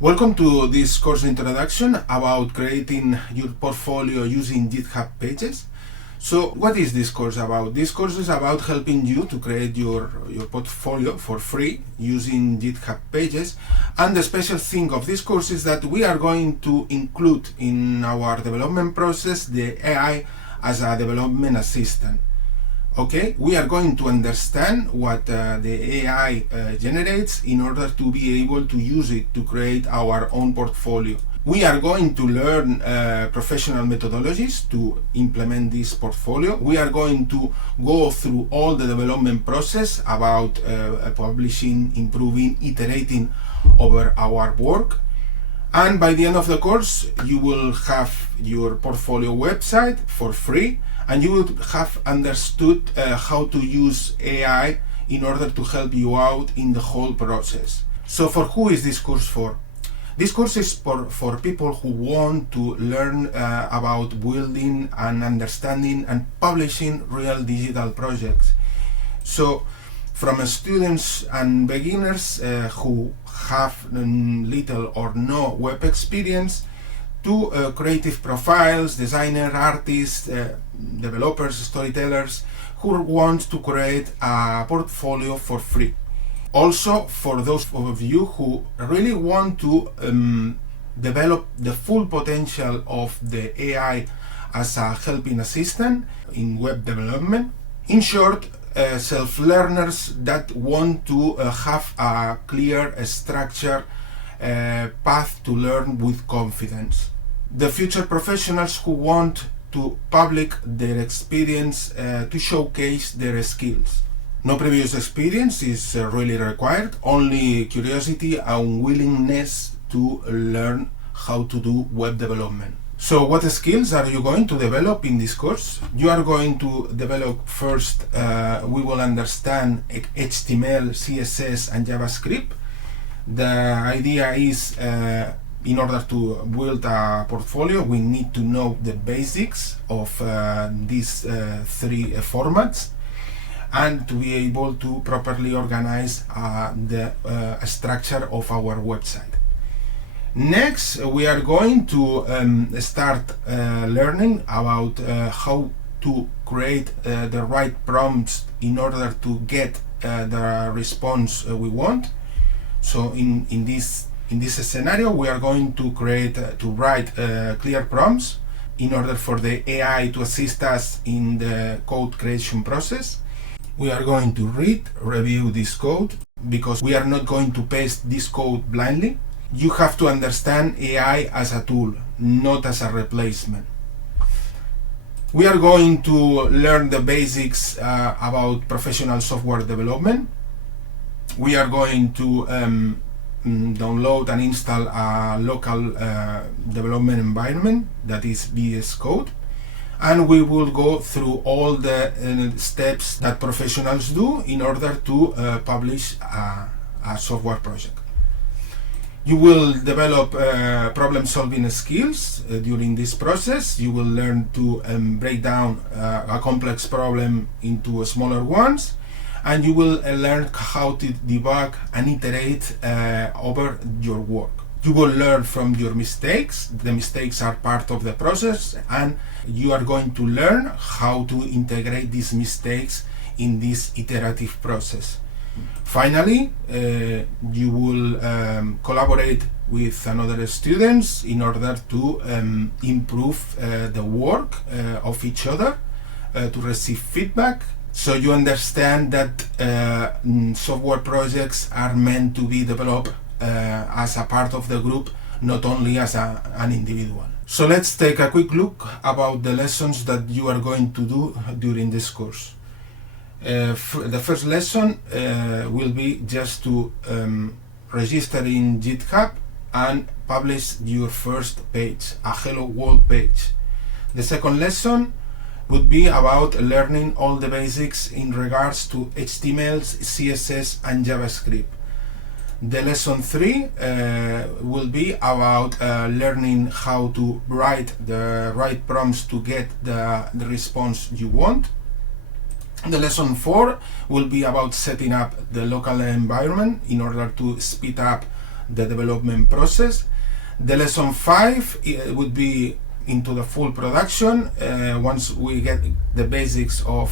Welcome to this course introduction about creating your portfolio using GitHub pages. So what is this course about? This course is about helping you to create your portfolio for free using GitHub pages. And the special thing of this course is that we are going to include in our development process the AI as a development assistant. Okay, we are going to understand what the AI generates in order to be able to use it to create our own portfolio. We are going to learn professional methodologies to implement this portfolio. We are going to go through all the development process about publishing, improving, iterating over our work. And by the end of the course, you will have your portfolio website for free, and you will have understood how to use AI in order to help you out in the whole process. So for who is this course for? This course is for people who want to learn about building and understanding and publishing real digital projects. So from students and beginners who have little or no web experience, to creative profiles, designer, artists, developers, storytellers who want to create a portfolio for free. Also, for those of you who really want to develop the full potential of the AI as a helping assistant in web development. In short, self-learners that want to have a clear structure path to learn with confidence. The future professionals who want to public their experience to showcase their skills. No previous experience is really required, only curiosity and willingness to learn how to do web development. So what skills are you going to develop in this course? You are going to develop first, we will understand HTML, CSS and JavaScript. The idea is in order to build a portfolio, we need to know the basics of these three formats and to be able to properly organize the structure of our website. Next, we are going to start learning about how to create the right prompts in order to get the response we want. So in this scenario, we are going to write clear prompts in order for the AI to assist us in the code creation process. We are going to review this code, because we are not going to paste this code blindly. You have to understand AI as a tool, not as a replacement. We are going to learn the basics about professional software development. We are going to download and install a local development environment, that is VS Code, and we will go through all the steps that professionals do in order to publish a software project. You will develop problem-solving skills during this process. You will learn to break down a complex problem into smaller ones, and you will learn how to debug and iterate over your work. You will learn from your mistakes. The mistakes are part of the process, and you are going to learn how to integrate these mistakes in this iterative process. Finally, you will collaborate with another students in order to improve the work of each other, to receive feedback. So you understand that software projects are meant to be developed as a part of the group, not only as an individual. So let's take a quick look about the lessons that you are going to do during this course. The first lesson will be just to register in GitHub and publish your first page, a hello world page. The second lesson would be about learning all the basics in regards to HTML, CSS and JavaScript. The lesson 3 will be about learning how to write the right prompts to get the response you want. The lesson 4 will be about setting up the local environment in order to speed up the development process. The lesson 5 would be into the full production once we get the basics of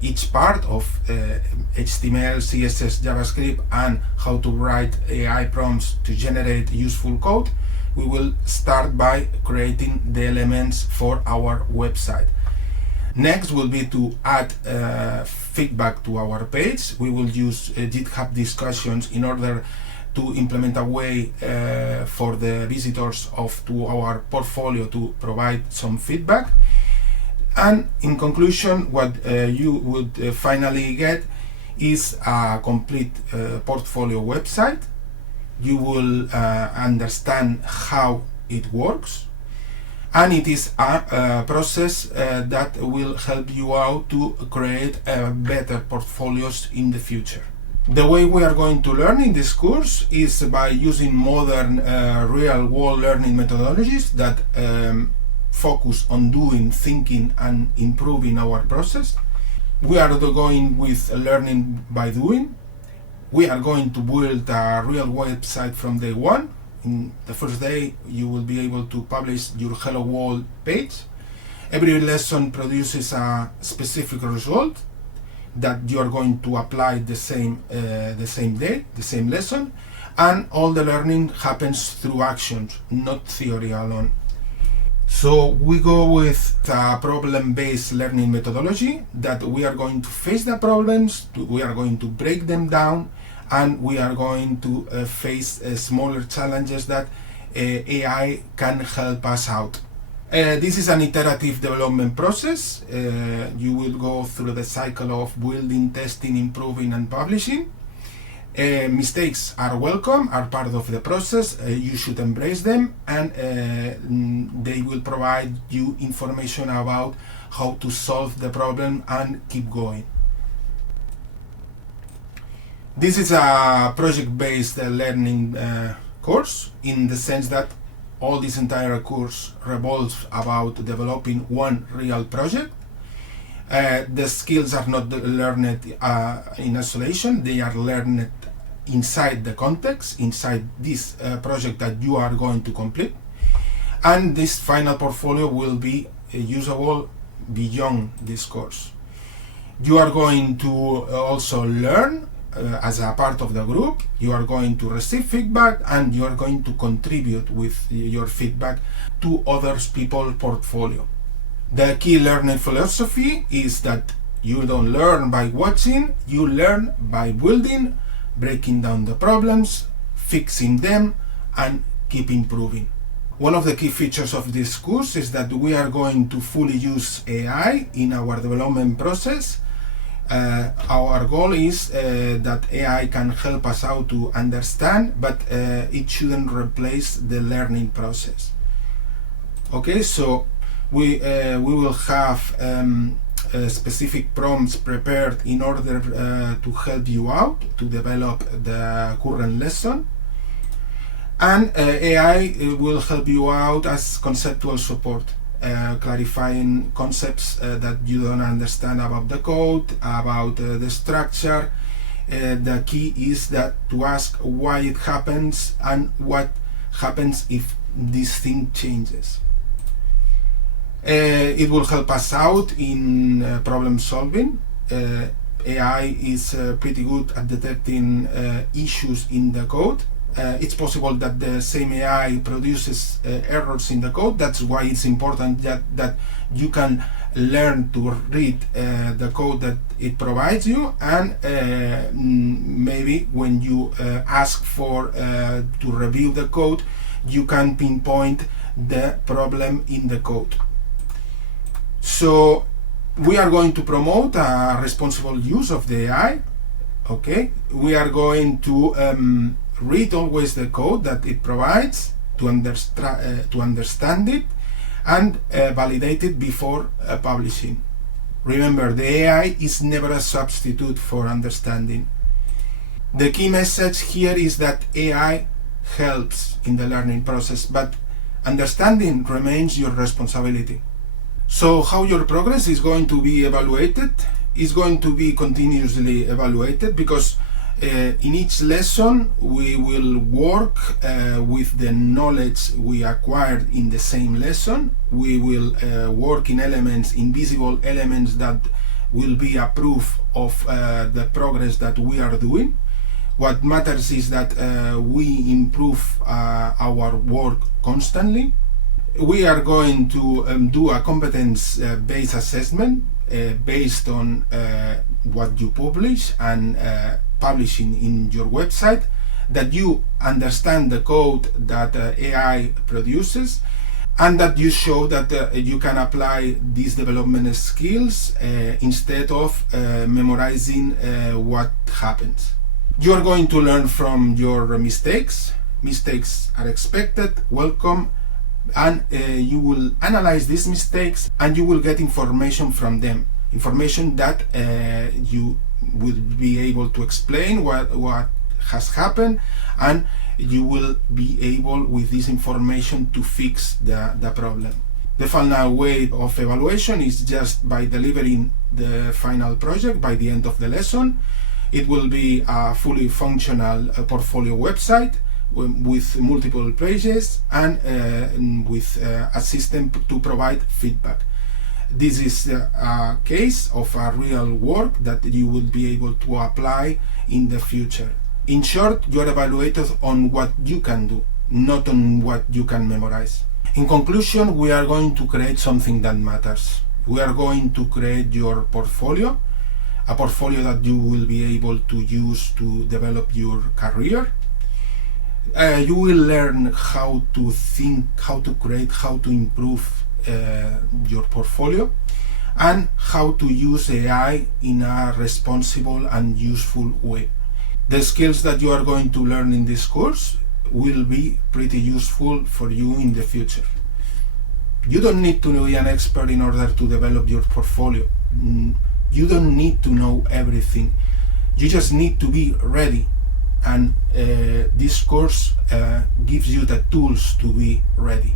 each part of HTML, CSS, JavaScript, and how to write AI prompts to generate useful code. We will start by creating the elements for our website. Next will be to add feedback to our page. We will use GitHub discussions in order to implement a way for the visitors to our portfolio to provide some feedback. And in conclusion, what you would finally get is a complete portfolio website. You will understand how it works, and it is a process that will help you out to create better portfolios in the future. The way we are going to learn in this course is by using modern real-world learning methodologies that focus on doing, thinking, and improving our process. We are going with learning by doing. We are going to build a real website from day one. In the first day, you will be able to publish your Hello World page. Every lesson produces a specific result that you are going to apply the same day, the same lesson, and all the learning happens through actions, not theory alone. So we go with a problem-based learning methodology that we are going to face the problems, we are going to break them down, and we are going to face smaller challenges that AI can help us out. This is an iterative development process. You will go through the cycle of building, testing, improving, and publishing. Mistakes are welcome, are part of the process. You should embrace them, and they will provide you information about how to solve the problem and keep going. This is a project-based learning course, in the sense that all this entire course revolves about developing one real project. The skills are not learned in isolation, they are learned inside the context, inside this project that you are going to complete. And this final portfolio will be usable beyond this course. You are going to also learn as a part of the group. You are going to receive feedback, and you are going to contribute with your feedback to other people's portfolio. The key learning philosophy is that you don't learn by watching, you learn by building, breaking down the problems, fixing them, and keep improving. One of the key features of this course is that we are going to fully use AI in our development process. Our goal is that AI can help us out to understand, but it shouldn't replace the learning process. Okay, so we will have specific prompts prepared in order to help you out to develop the current lesson, and AI will help you out as conceptual support, clarifying concepts that you don't understand about the code, about the structure. The key is that to ask why it happens and what happens if this thing changes. It will help us out in problem solving. AI is pretty good at detecting issues in the code. It's possible that the same AI produces errors in the code. That's why it's important that you can learn to read the code that it provides you, and maybe when you ask for to review the code, you can pinpoint the problem in the code. So we are going to promote a responsible use of the AI. Okay, we are going to read always the code that it provides to understand it, and validate it before publishing. Remember, the AI is never a substitute for understanding. The key message here is that AI helps in the learning process, but understanding remains your responsibility. So how your progress is going to be evaluated is going to be continuously evaluated, because In each lesson we will work with the knowledge we acquired in the same lesson. We will work in elements, invisible elements that will be a proof of the progress that we are doing. What matters is that we improve our work constantly. We are going to do a competence-based assessment based on what you publish and publishing in your website, that you understand the code that AI produces, and that you show that you can apply these development skills instead of memorizing what happens. You are going to learn from your mistakes. Mistakes are expected, welcome, and you will analyze these mistakes and you will get information from them. Information that you will be able to explain what has happened, and you will be able with this information to fix the problem. The final way of evaluation is just by delivering the final project by the end of the lesson. It will be a fully functional portfolio website with multiple pages and with a system to provide feedback. This is a case of a real work that you will be able to apply in the future. In short, you are evaluated on what you can do, not on what you can memorize. In conclusion, we are going to create something that matters. We are going to create your portfolio, a portfolio that you will be able to use to develop your career. You will learn how to think, how to create, how to improve your portfolio, and how to use AI in a responsible and useful way. The skills that you are going to learn in this course will be pretty useful for you in the future. You don't need to be an expert in order to develop your portfolio. You don't need to know everything. You just need to be ready, and this course gives you the tools to be ready.